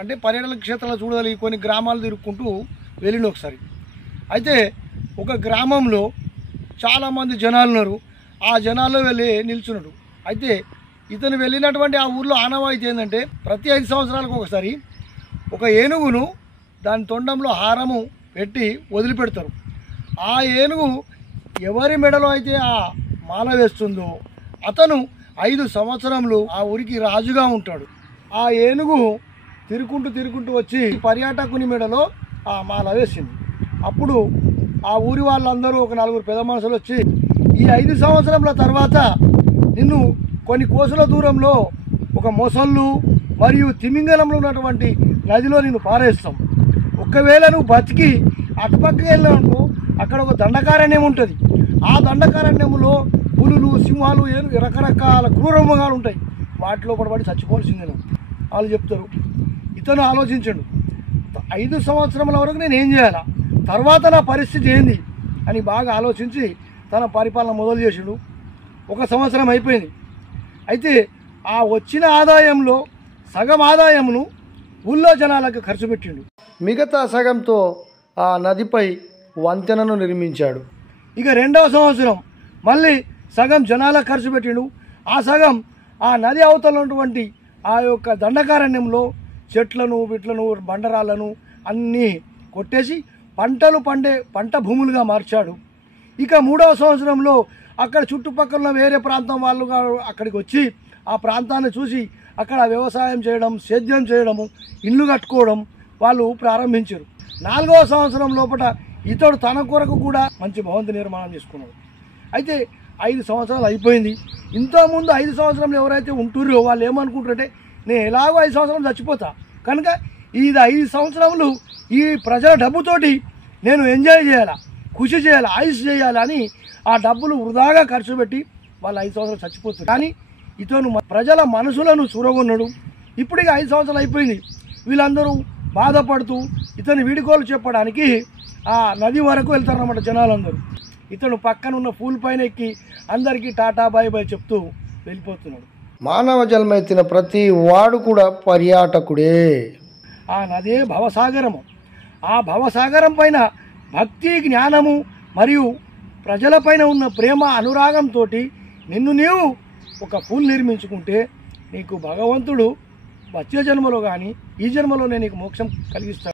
అంటే పర్యాటక క్షేత్రాలు చూడాలి, కొన్ని గ్రామాలు తిరుక్కుంటూ వెళ్ళిండు ఒకసారి. అయితే ఒక గ్రామంలో చాలామంది జనాలు ఉన్నారు. ఆ జనాల్లో వెళ్ళి నిల్చున్నాడు. అయితే ఇతను వెళ్ళినటువంటి ఆ ఊర్లో ఆనవాయితీ ఏంటంటే ప్రతి 5 సంవత్సరాలకు ఒకసారి ఒక ఏనుగును దాని తొండంలో హారము పెట్టి వదిలిపెడతారు. ఆ ఏనుగు ఎవరి మెడలో అయితే ఆ మాల వేస్తుందో అతను 5 సంవత్సరములు ఆ ఊరికి రాజుగా ఉంటాడు. ఆ ఏనుగు తిరుక్కుంటూ వచ్చి పర్యాటకుని మెడలో ఆ మాల వేసింది. అప్పుడు ఆ ఊరి వాళ్ళందరూ ఒక 4 పెద్ద మనుషులు వచ్చి ఈ 5 సంవత్సరముల తర్వాత నిన్ను కొన్ని కోసుల దూరంలో ఒక మొసళ్ళు మరియు తిమింగలంలో ఉన్నటువంటి నదిలో నిన్ను పారేస్తాం. ఒకవేళ నువ్వు బతికి అటుపక్కకి వెళ్ళావు అక్కడ ఒక దండకారణ్యం ఉంటుంది. ఆ దండకారణ్యంలో పులులు, సింహాలు, రకరకాల క్రూరమృగాలు ఉంటాయి. వాటిలో పడి చచ్చిపోవాల్సిందే వాళ్ళు చెప్తారు. ఇతను ఆలోచించండు, 5 సంవత్సరముల వరకు నేను ఏం చేయాలా, తర్వాత నా పరిస్థితి ఏంది అని బాగా ఆలోచించి తన పరిపాలన మొదలు చేసాడు. 1 సంవత్సరం అయిపోయింది. అయితే ఆ వచ్చిన ఆదాయంలో సగం ఆదాయమును ఊళ్ళో జనాలకు ఖర్చు పెట్టిండు. మిగతా సగంతో ఆ నదిపై వంతెనను నిర్మించాడు. ఇక 2వ సంవత్సరం మళ్ళీ సగం జనాలకు ఖర్చు పెట్టిండు. ఆ సగం ఆ నది అవతల ఉన్నటువంటి ఆ యొక్క దండకారణ్యంలో చెట్లను, విట్లను, బండరాళ్లను అన్నీ కొట్టేసి పంటలు పండే పంట భూములుగా మార్చాడు. ఇక 3వ సంవత్సరంలో అక్కడ చుట్టుపక్కల వేరే ప్రాంతం వాళ్ళు అక్కడికి వచ్చి ఆ ప్రాంతాన్ని చూసి అక్కడ వ్యవసాయం చేయడం, సేద్యం చేయడము, ఇల్లు కట్టుకోవడం వాళ్ళు ప్రారంభించారు. 4వ సంవత్సరం లోపల ఇతడు తన కొరకు కూడా మంచి భవంతి నిర్మాణం చేసుకున్నాడు. అయితే 5 సంవత్సరాలు అయిపోయింది. ఇంతకుముందు 5 సంవత్సరంలో ఎవరైతే ఉంటుర్రో వాళ్ళు ఏమనుకుంటారంటే నేను ఎలాగో 5 సంవత్సరాలు చచ్చిపోతా కనుక ఇది 5 సంవత్సరములు ఈ ప్రజల డబ్బుతోటి నేను ఎంజాయ్ చేయాలా, ఖుషి చేయాలి, ఆయుష్ చేయాలి అని ఆ డబ్బులు వృధాగా ఖర్చు పెట్టి వాళ్ళు 5 సంవత్సరాలు చచ్చిపోతారు. కానీ ఇతను ప్రజల మనసులను చూరగొన్నాడు. ఇప్పుడు ఇక 5 సంవత్సరాలు అయిపోయింది. వీళ్ళందరూ బాధపడుతూ ఇతను వీడుకోలు చెప్పడానికి ఆ నది వరకు వెళ్తారన్నమాట జనాలందరూ. ఇతను పక్కన ఉన్న పూల్ పైన ఎక్కి అందరికీ టాటా బాయ్ బాయ్ చెప్తూ వెళ్ళిపోతున్నాడు. మానవ జన్మెత్తిన ప్రతి వాడు కూడా పర్యాటకుడే. ఆ నదే భవసాగరము. ఆ భవసాగరం పైన భక్తి, జ్ఞానము మరియు ప్రజలపైన ఉన్న ప్రేమ, అనురాగంతో నిన్ను నీవు ఒక పూల్ నిర్మించుకుంటే నీకు భగవంతుడు వచ్చే జన్మలో కానీ ఈ జన్మలోనే నీకు మోక్షం కలిగిస్తాడు.